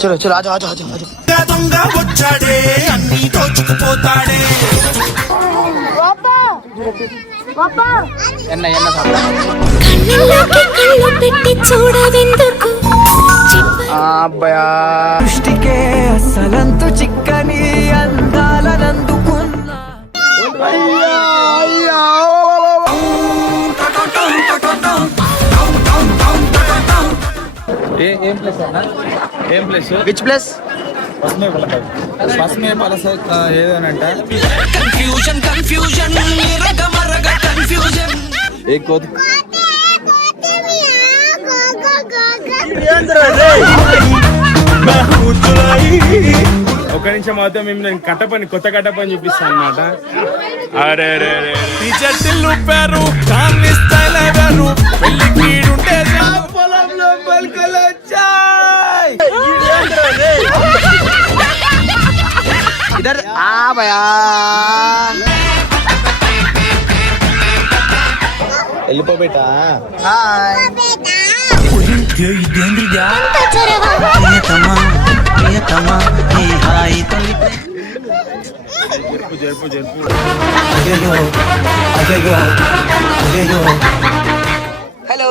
చలో చలో ఆజో ఆజో ఆజో ఆజో వచ్చాడే అన్ని దోచుకుపోతాడే ఎన్న ఎన్న సార్ అబ్బాయా దృష్టికే అసలంతు చిక్కని అందాలనందుకున్నా ఏం ప్లేస్ అన్న ఏం ప్లేస్ విచ్ ప్లేస్ ఫస్ట్ మే పలస ఏదనంట కన్ఫ్యూజన్ కన్ఫ్యూజన్ రగమరగ కన్ఫ్యూజన్ ఏ కోతి ఒక నిమిషం మాత్రం మేము నేను కట్టపని కొత్త కట్టపని చూపిస్తాను అనమాట. అరే इधर आ भैया వెళ్ళిపో బేటా. జరుపు జరుపు हेलो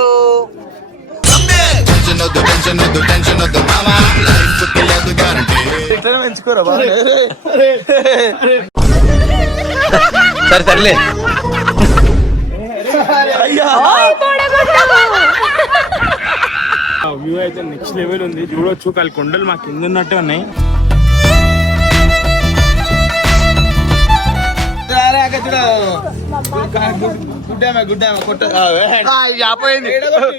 పెంచుకోరా సరే సర్లే వ్యూ అయితే నెక్స్ట్ లెవెల్ ఉంది. చూడొచ్చు కాలి కొండలు మా కింద ఉన్నట్టే ఉన్నాయి.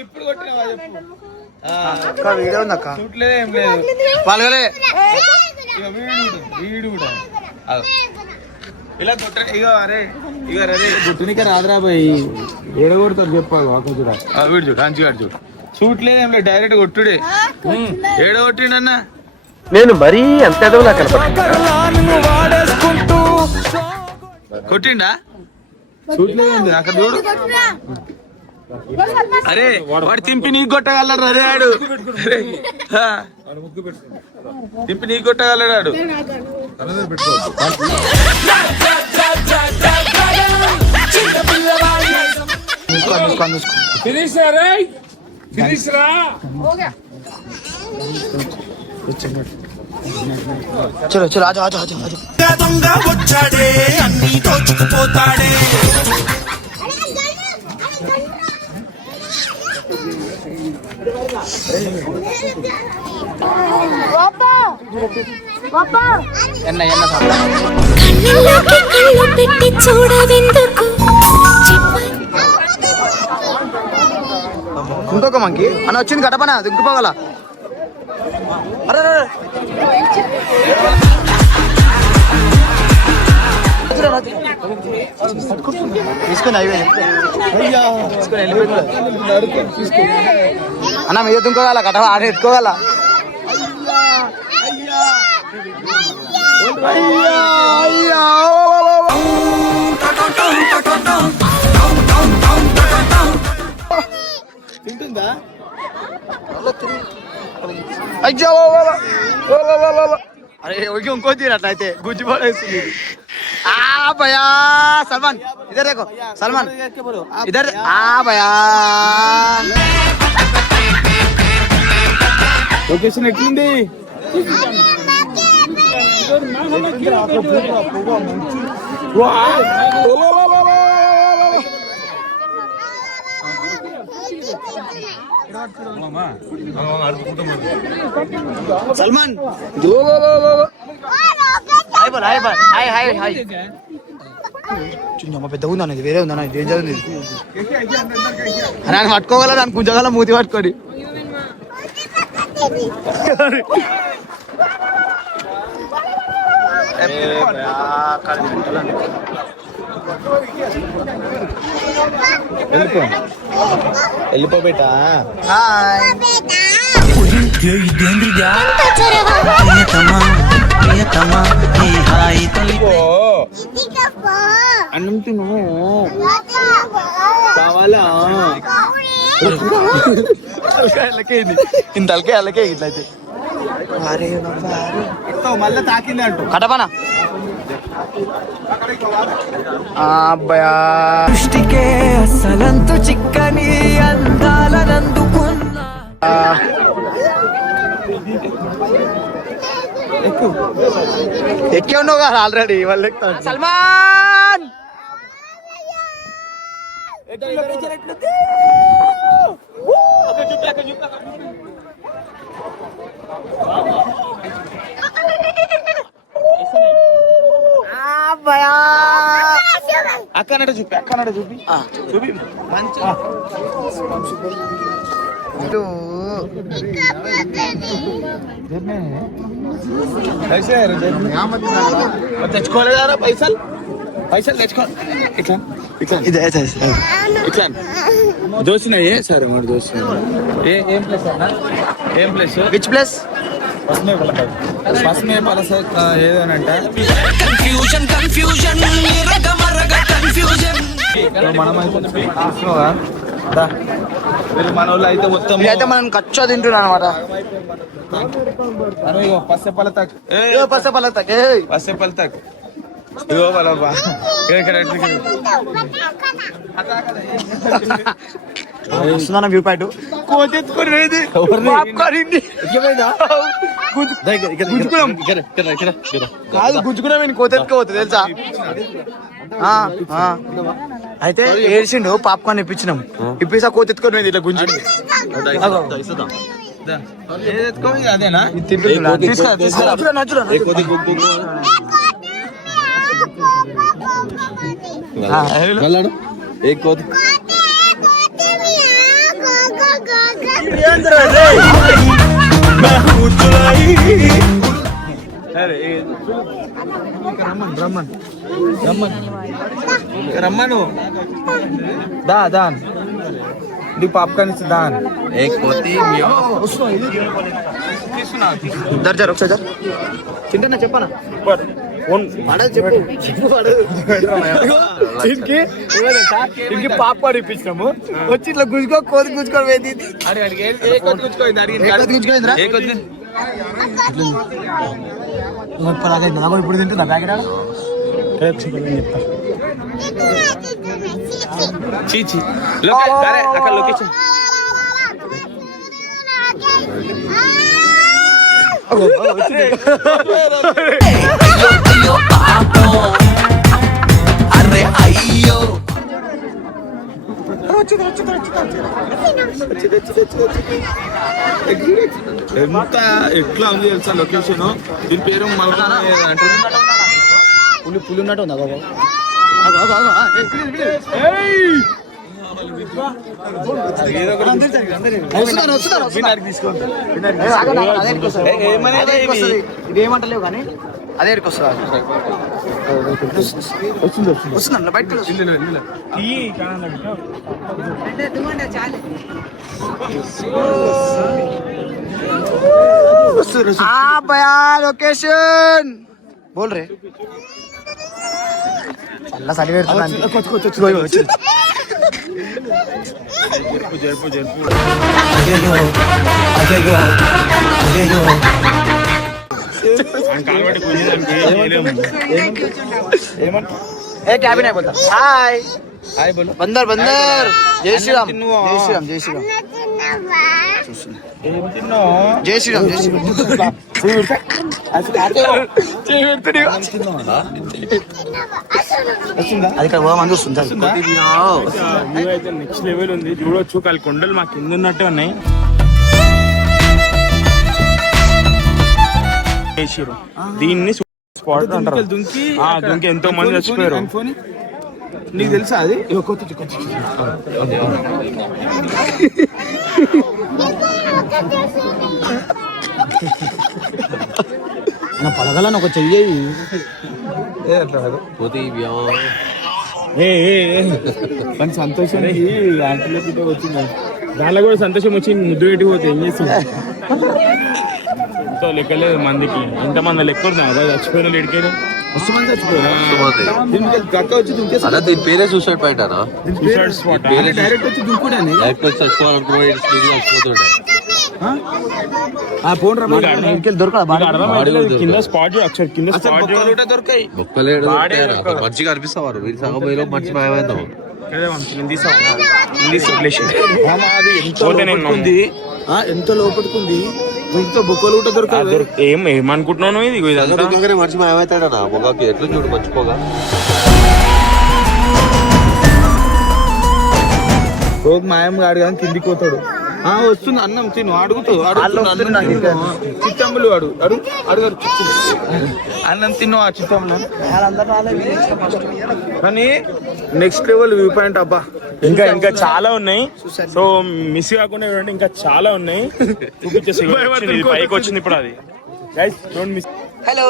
ఇప్పుడు కొట్టినా చెప్పు వీడియో ఉంది అక్క చూడలేదు ఏం లేదు పాల్గొలే వీడు కూడా ఇలా కొట్ట ఇక అరే ఇక అరే గుట్టునిక రాదురా పోయి ఏడగొడతారు చెప్పాలి ఒక చూడ వీడు చూడు అంచుగాడు చూడు చూడలేదు ఏం లేదు డైరెక్ట్ కొట్టుడే ఏడగొట్టిండన్నా నేను మరీ అంత ఎదవలా కనపడ కొట్టిండా చూడలేదు అక్కడ చూడు అరే వాడు తింపి నీకు కొట్టగలడు అరే ఆడు తింపి నీకు కొట్టగలడు ఆడు చలో చలో ఆజో ఆజో ఆజో ఆజో దొంగ వచ్చాడే అన్ని దోచుకుపోతాడే ఎన్న ఎన్న సార్ ఇంకొక మంకి అన్న వచ్చింది గడపనా దింకుపోగల అరే తీసుకుని అయిపోయి అన్న మీద దుంకోగల గడప ఆడ ఎత్తుకోగల తింటుందా అయ్యో అరే ఇంకో తీరట్లయితే గుజ్జు పడేస్తుంది भैया सलमान इधर देखो सलमान इधर भैया లొకేషన్ ఎట్లుంది सलमान हाय हाय हाय हाय చిన్న పెద్ద ఉందా ఇది వేరే ఉందా ఇది ఏం చదువుంది అని పట్టుకోగలరు అని గుంజగల మూతి పట్టుకొని వెళ్ళిపో బేటా. అన్నం తిను కావాలా ఇంత తలకే అల్లకే ఇట్లయితే మళ్ళీ తాకింది అంటూ కటపనా అబ్బాయా దృష్టికే అసలంతు చిక్కని అందాలనందుకున్నా ఎక్కే ఉన్నావు కదా ఆల్రెడీ వాళ్ళు ఎక్కుతారు సల్మాన్ అక్కనట చూపి చూపి మంచి తెచ్చుకోలేదు కదా పైసలు తెచ్చుకోవాలి ఇట్లా ఇట్లా ఇదే ఇట్లా దోసినాయే సరే మరి దోసిన ఏం ప్లేస్ అన్న ఏం ప్లేస్ విచ్ ప్లేస్ ఫస్ట్ మే పలస ఏదనంటే కన్ఫ్యూజన్ కన్ఫ్యూజన్ వీళ్ళు మన వాళ్ళు అయితే మొత్తం ఇదైతే మనం ఖర్చు తింటున్నాం అనమాట పసె పల తక్ పసె పల తక్ ఇగో వాళ్ళ వస్తుందన్న వ్యూ పాయింట్ కోతెత్తుకునేది కాదు గుంజుకున్నాం కోతెత్తుకోవద్దు తెలుసా అయితే ఏడ్చిండు పాప్కార్న్ ఇప్పించినాం ఇప్పిసా కోతెత్తుకొని ఇట్లా గుంజు అదేనా రమ్మను దా నీ పాప్కార్న్ ఇచ్చి దాన్ దర్జారు ఒకసారి తింటా చెప్పనా ఇంకి పాప్కార్న్ ఇప్పించినాము వచ్చి ఇట్లా గుంజుకో కోతి గుంజుకొని వేది ఇప్పుడు తింటున్నా ప్యాకెట్ చీచి అక్కడ లొకేషన్ అరే అయ్యో ఎంత ఎట్లా ఉంది తెలుసా లొకేషన్ దీని పేరు మళ్ళీ అంటే పులి ఉన్నట్టు ఉందా బాబా ఇదేమంటలేవు కానీ అదే వస్తుందా బయటకు లొకేషన్ బోల్ రే చల్ల సరి పెడుతుంది జరుపు ఏ క్యాబిన్ అయిపోతా హాయ్ హాయ్ బోలో బందర్ జై శ్రీరామ్ జై శ్రీరామ్ జై శ్రీరామ్ జై శ్రీరామ్ అది మంది వస్తుంది అయితే నెక్స్ట్ లెవెల్ ఉంది చూడొచ్చు కాలి కొండలు మా కింద ఉన్నట్టే ఉన్నాయి దీన్ని స్పాట్ అంటారు దుంకి ఎంతో మంది చచ్చిపోయారు నీకు తెలుసా అది పడగలను ఒక చెయ్యి కానీ సంతోషం వచ్చింది దానిలో కూడా సంతోషం వచ్చి ముద్దు పెట్టి పోతే ఏం చేస్తుంది ఎంతో లెక్కలేదు మందికి ఎంతమంది లెక్క చచ్చిపోయిన లేడికేది వస్తుమంది చచ్చిపోయారా వస్తుంది. దీనికి గక్క వచ్చి దుంకేసి అలా దీని పేరే సూసైడ్ పాయింట్ అన్న. డైరెక్ట్ వచ్చి దుంకుడాని లైఫ్ లో చచ్చిపోవాలనుకున్నాడు చచ్చిపోతుండే. ఫోన్ రా కింద స్పాట్ కింద స్పాట్ దొరకాయి బొక్కలేడు మంచిగా అనిపిస్తావారు వీరి సగం పోయిలో మంచి మాయమైందాం. అది ఎంత లోపడుకుంది ఇంత బొక్కలు కూడా దొరకాయి. ఏమనుకుంటున్నాను ఇది చదువుకోగానే మంచి మాయమవుతాడనా పొగాకి ఎట్లా చూడు మర్చిపోగా. రోగ్ మాయం గాడు కానీ కిందికి పోతాడు. వస్తుంది అన్నం తిను అడుగుతావు చిత్తమ్ములు అడుగు అడుగు అడుగు అన్నం తిను ఆ చిత్తమ్ములు. కానీ నెక్స్ట్ లెవెల్ వ్యూ పాయింట్ అబ్బా. ఇంకా ఇంకా చాలా ఉన్నాయి. సో మిస్ కాకుండా చూడండి ఇంకా చాలా ఉన్నాయి. చూపించేసి ఇది పైకి వచ్చింది ఇప్పుడు అది. Guys don't miss. హలో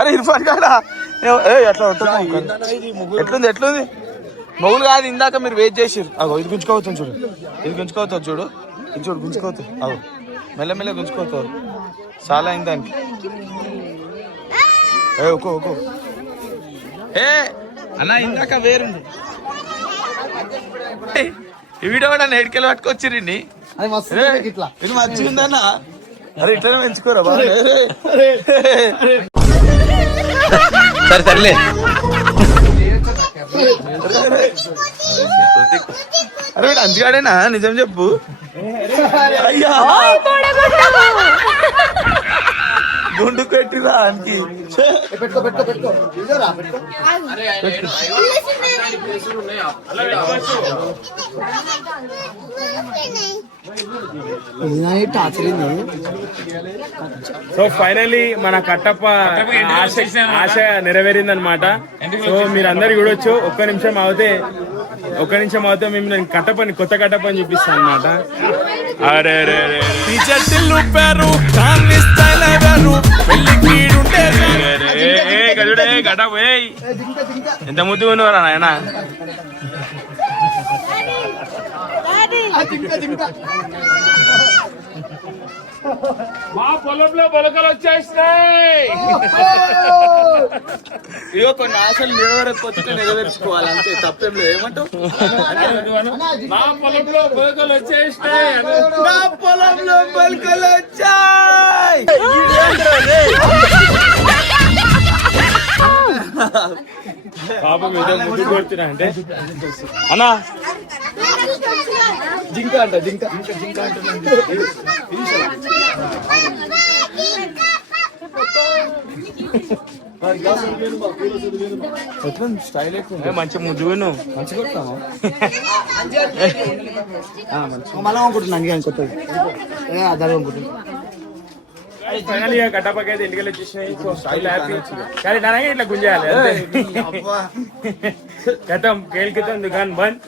అరే ఇర్ఫాన్ కాడా ఎట్లా ఉంటుంది ఎట్లుంది ఎట్లుంది మొగులు కాదు ఇందాక మీరు వెయిట్ చేసిర్రు. అగో ఇది గుంజుకోవచ్చు చూడు ఇది గుంజుకోవచ్చు చూడు ఇది చూడు గుంజుకోవచ్చు. అగో మెల్లమెల్ల గుంజుకోవచ్చు చాలా అయింది దానికి. ఓకో ఓకో ఏ అన్న ఇందాక వేరుంది ఈ వీడియో కూడా నేడికెళ్ళి పట్టుకొచ్చిరండి. ఇది మంచిగా ఉందన్న. అరే ఇట్లనే పెంచుకోరా బాగా. సరే సర్లే అరే వీడు అంచుగాడేనా నిజం చెప్పు. అయ్యా గుండు పెట్టిరా అనికి. సో ఫైనలీ మన కట్టప్ప ఆశ నెరవేరిందనమాట. సో మీరు అందరు చూడొచ్చు. ఒక్క నిమిషం అవుతే మేము నేను కట్టప్పని కొత్త కట్టప్పని చూపిస్తాను అనమాట. అరే కట్టప్ప ఎంత ముద్దు ఉన్నవారా నాయన. మా పొలంలో మొలకలు వచ్చేసినాయి. ఇగో కొన్ని ఆశలు నెరవేరకపోతే నెరవేర్చుకోవాలి అంతే తప్పేం లేదు. ఏమంటావు? మా పొలంలో మొలకలు వచ్చేసినాయి. నా పొలంలో మొలకలు వచ్చాయి. పాపం ఏదో ముద్దు కొడుతున్నా అంటే అన్నా జింక అంట జింక జింక స్టైల్ మంచి ముద్దు మంచిగా కొడతాము. మళ్ళీ అనుకుంటున్నాను కొత్తది అదే అనుకుంటున్నాను. ఫైనల్ గా కట్టపక్క అయితే ఇంటికి వచ్చేసినాయి. సో స్టైల్ హ్యాపీ కానీ దానికి ఇట్లా గుంజేయాలి. గతం కేల్ క్రితం దుకాన్ బంద్